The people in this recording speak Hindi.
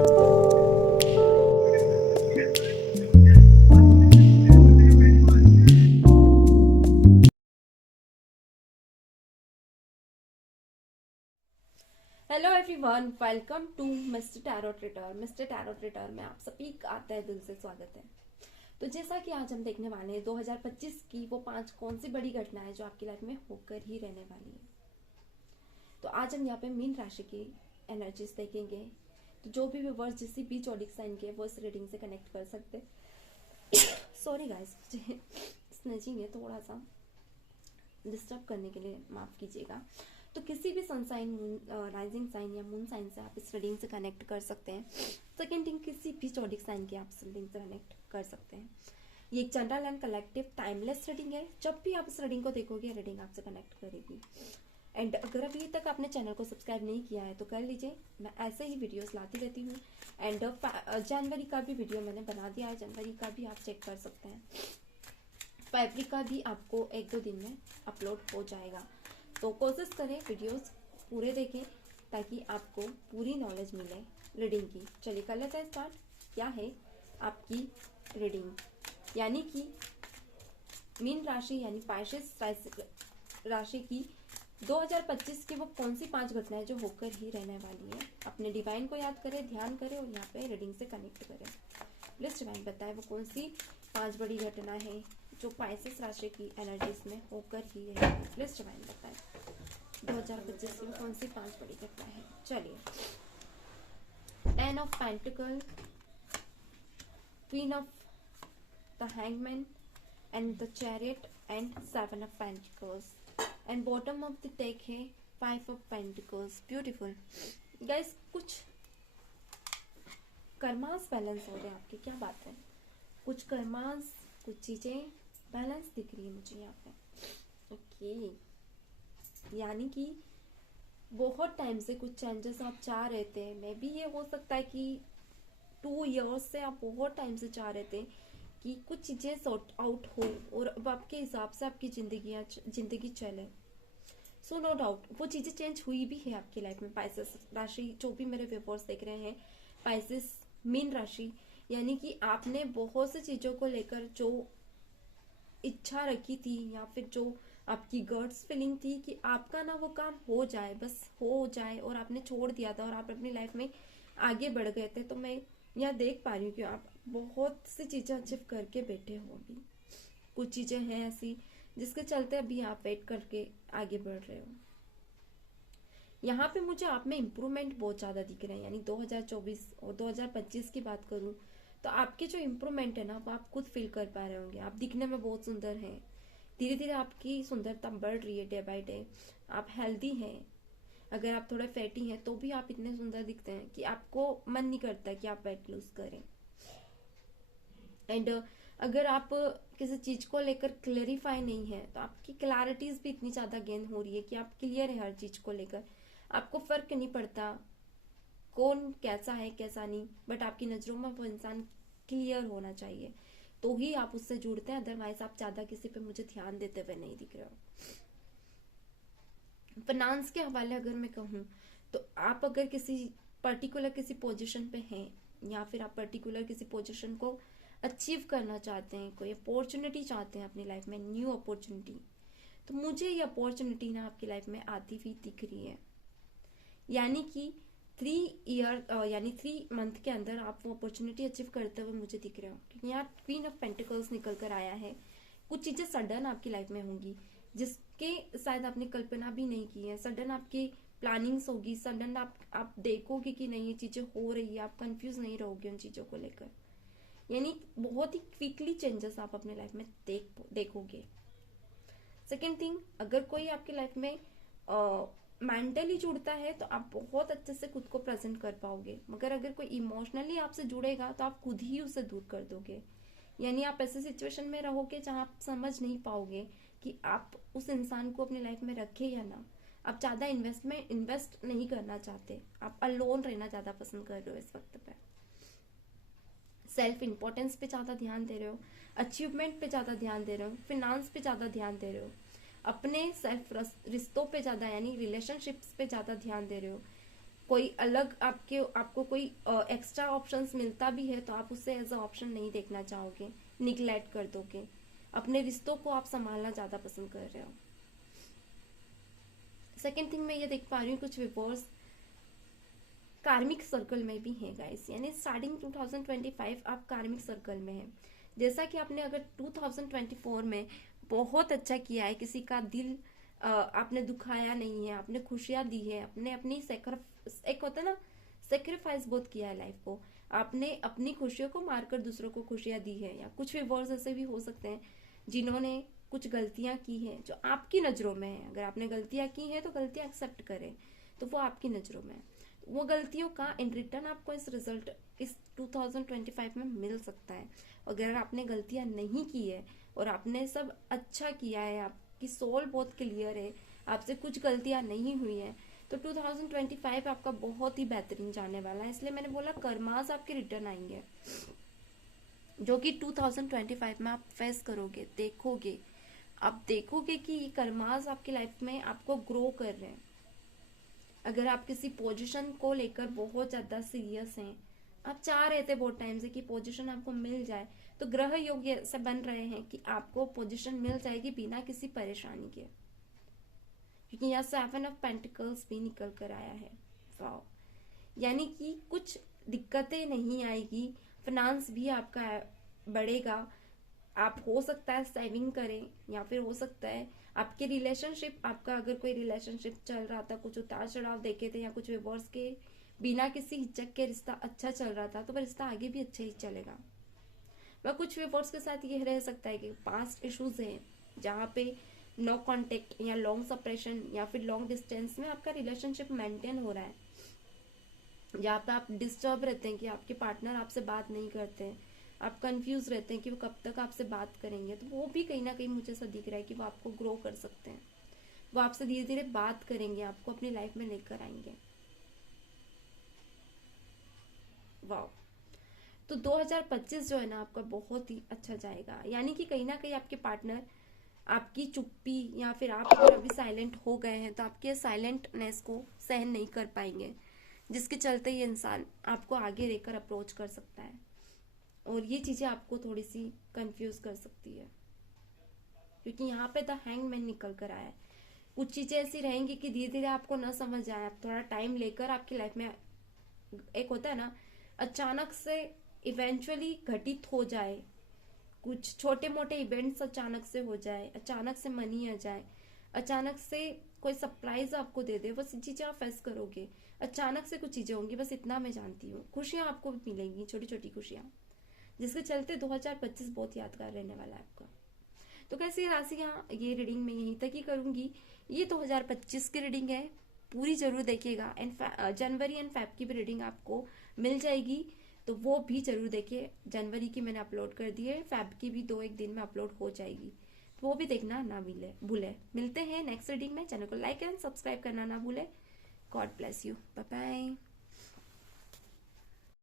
Hello everyone, welcome to mister tarot trader. Mister tarot trader में आप सभी का तहे दिल से स्वागत है। तो जैसा कि आज हम देखने वाले हैं 2025 की वो 5 कौन सी बड़ी घटनाएं जो आपकी लाइफ में होकर ही रहने वाली है। तो आज हम यहाँ पे मीन राशि की एनर्जीज देखेंगे। तो जो भी व्यूअर्स जिस भी जोडिक साइन के वो इस रीडिंग से कनेक्ट कर सकते। सॉरी गाइस, मुझे स्नेजिंग है, थोड़ा सा डिस्टर्ब करने के लिए माफ कीजिएगा। तो किसी भी सन साइन, राइजिंग साइन या मून साइन से आप इस रीडिंग से कनेक्ट कर सकते हैं। सेकेंड थिंग, किसी भी जोडिक साइन की आप इस रीडिंग से कनेक्ट कर सकते हैं। ये एक general and collective timeless reading है। जब भी आप इस रीडिंग को देखोगे, रीडिंग आपसे कनेक्ट करेगी। एंड अगर अभी तक आपने चैनल को सब्सक्राइब नहीं किया है तो कर लीजिए। मैं ऐसे ही वीडियोस लाती रहती हूँ। एंड जनवरी का भी वीडियो मैंने बना दिया है, जनवरी का भी आप चेक कर सकते हैं। फरवरी का भी आपको 1-2 दिन में अपलोड हो जाएगा। तो कोशिश करें वीडियोस पूरे देखें ताकि आपको पूरी नॉलेज मिले रीडिंग की। चलिए कर लेते हैं स्टार्ट। क्या है आपकी रीडिंग, यानी कि मीन राशि यानी पाइसेस राशि की 2025 की वो कौन सी 5 घटनाएं जो होकर ही रहने वाली है। अपने डिवाइन को याद करें, ध्यान करें और यहाँ पे रीडिंग से कनेक्ट करें। प्लीज डिवाइन बताएं वो कौन सी 5 बड़ी घटना है जो पाइसेस राशि की एनर्जीज में होकर ही रहेगी। प्लीज डिवाइन बताएं 2025 में कौन सी 5 बड़ी घटना है। चलिए, 10 of pentacle, queen of the hangman and the chariot and 7 of pentacles and bottom of the deck है 5 ऑफ पेंटिकल्स। ब्यूटीफुल गाइस, कुछ कर्मास बैलेंस हो रहे हैं आपके। क्या बात है, कुछ कर्मास, कुछ चीजें बैलेंस दिख रही है मुझे यहाँ पे। ओके, यानी कि बहुत टाइम से कुछ चेंजेस आप चाह रहे थे। मे बी ये हो सकता है कि 2 इयर्स से आप बहुत टाइम से चाह रहे थे कि कुछ चीजें सॉर्ट आउट हो और अब आपके हिसाब से आपकी जिंदगी चले। सो नो डाउट वो चीजें चेंज हुई भी है आपकी लाइफ में। पाइसेस राशि जो भी मेरे व्यूअर्स देख रहे हैं, पाइसेस मीन राशि, यानी कि आपने बहुत सी चीजों को लेकर जो इच्छा रखी थी या फिर जो आपकी गट्स फीलिंग थी कि आपका ना वो काम हो जाए, बस हो जाए, और आपने छोड़ दिया था और आप अपनी लाइफ में आगे बढ़ गए थे। तो मैं यहाँ देख पा रही हूँ कि आप बहुत सी चीजें अचीव करके बैठे हो। अभी कुछ चीजें हैं ऐसी जिसके चलते अभी आप वेट करके आगे बढ़ रहे हो। यहाँ पे मुझे आप में इम्प्रूवमेंट बहुत ज्यादा दिख रहे हैं। यानी 2024 और 2025 की बात करूँ तो आपके जो इम्प्रूवमेंट है ना वो आप खुद फील कर पा रहे होंगे। आप दिखने में बहुत सुंदर हैं, धीरे धीरे आपकी सुंदरता बढ़ रही है डे बाय डे। आप हेल्दी हैं, अगर आप थोड़े फैटी हैं तो भी आप इतने सुंदर दिखते हैं कि आपको मन नहीं करता कि आप वेट लूज करें। एंड अगर आप किसी चीज को लेकर क्लेरिफाई नहीं है तो आपकी क्लैरिटीज भी इतनी ज्यादा गेन हो रही है कि आप क्लियर है हर चीज को लेकर। आपको फर्क नहीं पड़ता कौन कैसा है कैसा नहीं, बट आपकी नजरों में वो इंसान क्लियर होना चाहिए तो ही आप उससे जुड़ते हैं। अदरवाइज आप ज्यादा किसी पे मुझे ध्यान देते हुए नहीं दिख रहे हो। फाइनेंस के हवाले अगर मैं कहूँ तो आप अगर किसी पर्टिकुलर किसी पोजीशन पे हैं या फिर आप पर्टिकुलर किसी पोजीशन को अचीव करना चाहते हैं, कोई अपॉर्चुनिटी चाहते हैं अपनी लाइफ में, न्यू अपॉर्चुनिटी, तो मुझे ये अपॉर्चुनिटी ना आपकी लाइफ में आती हुई दिख रही है। यानी कि 3 मंथ के अंदर आप वो अपॉर्चुनिटी अचीव करते हुए मुझे दिख रहे हो। क्योंकि यहाँ क्वीन ऑफ पेंटिकल्स निकल कर आया है। कुछ चीजें सडन आपकी लाइफ में होंगी जिसके शायद आपने कल्पना भी नहीं की है। सडन आपकी प्लानिंग्स होगी, सडन आप देखोगे कि नहीं ये चीजें हो रही है, आप कंफ्यूज नहीं रहोगे उन चीजों को लेकर। यानी बहुत ही क्विकली चेंजेस आप अपने लाइफ में देखोगे। सेकेंड थिंग, अगर कोई आपकी लाइफ में मेंटली जुड़ता है तो आप बहुत अच्छे से खुद को प्रेजेंट कर पाओगे, मगर अगर कोई इमोशनली आपसे जुड़ेगा तो आप खुद ही उसे दूर कर दोगे। यानी आप ऐसे सिचुएशन में रहोगे जहां आप समझ नहीं पाओगे कि आप उस इंसान को अपनी लाइफ में रखे या ना। आप ज्यादा इन्वेस्ट नहीं करना चाहते, आप अलोन रहना ज्यादा पसंद कर रहे हो इस वक्त पे। सेल्फ इंपॉर्टेंस पे ज्यादा ध्यान दे रहे हो, अचीवमेंट पे ज्यादा ध्यान दे रहे हो, फिनांस पे ज्यादा ध्यान दे रहे हो, अपने सेल्फ रिश्तों पे ज्यादा यानी रिलेशनशिप्स पे ज्यादा ध्यान दे रहे हो। कोई अलग आपको कोई एक्स्ट्रा ऑप्शंस मिलता भी है तो आप उसे एज अ ऑप्शन नहीं देखना चाहोगे, निग्लेक्ट कर दोगे। अपने रिश्तों को आप संभालना ज्यादा पसंद कर रहे हो। सेकेंड थिंग मैं ये देख पा रही हूँ, कुछ विवर्स कार्मिक सर्कल में भी है गाइस, यानी स्टार्टिंग 2025 आप कार्मिक सर्कल में हैं। जैसा कि आपने अगर 2024 में बहुत अच्छा किया है, किसी का दिल आपने दुखाया नहीं है, आपने खुशियां दी है, आपने अपनी एक होता है ना सेक्रीफाइस बहुत किया है लाइफ को, आपने अपनी खुशियों को मारकर दूसरों को खुशियां दी है। या कुछ विवर्स ऐसे भी हो सकते हैं जिन्होंने कुछ गलतियां की हैं जो आपकी नजरों में है। अगर आपने गलतियां की हैं तो गलतियां एक्सेप्ट करें, तो वो आपकी नजरों में है। वो गलतियों का इन रिटर्न आपको इस रिजल्ट इस 2025 में मिल सकता है। अगर आपने गलतियां नहीं की है और आपने सब अच्छा किया है, आपकी सोल बहुत क्लियर है, आपसे कुछ गलतियां नहीं हुई हैं, तो 2025 आपका बहुत ही बेहतरीन जाने वाला है। इसलिए मैंने बोला कर्मास आपके रिटर्न आएंगे, जो कि 2025 में आप फेस करोगे, देखोगे। आप देखोगे कि ये कर्मास आपकी लाइफ में आपको ग्रो कर रहे हैं। अगर आप किसी पोजीशन को लेकर बहुत ज्यादा सीरियस हैं, आप चाह रहे थे बहुत टाइम से कि पोजीशन आपको मिल जाए, तो ग्रह योग से बन रहे हैं कि आपको पोजीशन मिल जाएगी बिना किसी परेशानी के, क्योंकि यहाँ 7 ऑफ पेंटिकल्स भी निकल कर आया है। वाओ, यानी कि कुछ दिक्कतें नहीं आएगी, फाइनेंस भी आपका बढ़ेगा। आप हो सकता है सेविंग करें, या फिर हो सकता है आपके रिलेशनशिप, आपका अगर कोई रिलेशनशिप चल रहा था, कुछ उतार चढ़ाव देखे थे, या कुछ विवर्स के बिना किसी हिचक के रिश्ता अच्छा चल रहा था, तो वह रिश्ता आगे भी अच्छा ही चलेगा। वह कुछ विवर्स के साथ ये रह सकता है कि पास्ट इश्यूज हैं जहाँ पे नो कांटेक्ट या लॉन्ग सेपरेशन या फिर लॉन्ग डिस्टेंस में आपका रिलेशनशिप मेंटेन हो रहा है, जहाँ पे आप डिस्टर्ब रहते हैं कि आपके पार्टनर आपसे बात नहीं करते हैं, आप कंफ्यूज रहते हैं कि वो कब तक आपसे बात करेंगे। तो वो भी कहीं ना कहीं मुझे ऐसा दिख रहा है कि वो आपको ग्रो कर सकते हैं, वो आपसे धीरे धीरे बात करेंगे, आपको अपनी लाइफ में लेकर आएंगे। वाह, तो 2025 जो है ना आपका बहुत ही अच्छा जाएगा। यानी कि कहीं ना कहीं आपके पार्टनर आपकी चुप्पी या फिर आप अगर अभी साइलेंट हो गए हैं तो आपके साइलेंटनेस को सहन नहीं कर पाएंगे, जिसके चलते ये इंसान आपको आगे रहकर अप्रोच कर सकता है, और ये चीजें आपको थोड़ी सी कंफ्यूज कर सकती है, क्योंकि यहाँ पे द हैंगमैन निकल कर आया है। कुछ चीजें ऐसी रहेंगी कि धीरे धीरे आपको न समझ आए, आप थोड़ा टाइम लेकर आपकी लाइफ में, एक होता है ना अचानक से इवेंचुअली घटित हो जाए, कुछ छोटे मोटे इवेंट्स अचानक से हो जाए, अचानक से मनी आ जाए, अचानक से कोई सरप्राइज आपको दे दे, वो चीजें आप फेस करोगे। अचानक से कुछ चीजें होंगी, बस इतना मैं जानती हूँ। खुशियां आपको भी मिलेंगी, छोटी छोटी खुशियां, जिसके चलते 2025 बहुत यादगार रहने वाला है आपका। तो कैसी राशियां, ये रीडिंग मैं यहीं तक ही करूंगी। ये 2025 की रीडिंग है, पूरी जरूर देखिएगा। एंड जनवरी एंड फेब की भी रीडिंग आपको मिल जाएगी, तो वो भी जरूर देखिए। जनवरी की मैंने अपलोड कर दी है, फेब की भी 2-1 दिन में अपलोड हो जाएगी, तो वो भी देखना ना भूले। मिलते हैं नेक्स्ट रीडिंग में। चैनल को लाइक एंड सब्सक्राइब करना ना भूले। God bless you, bye bye.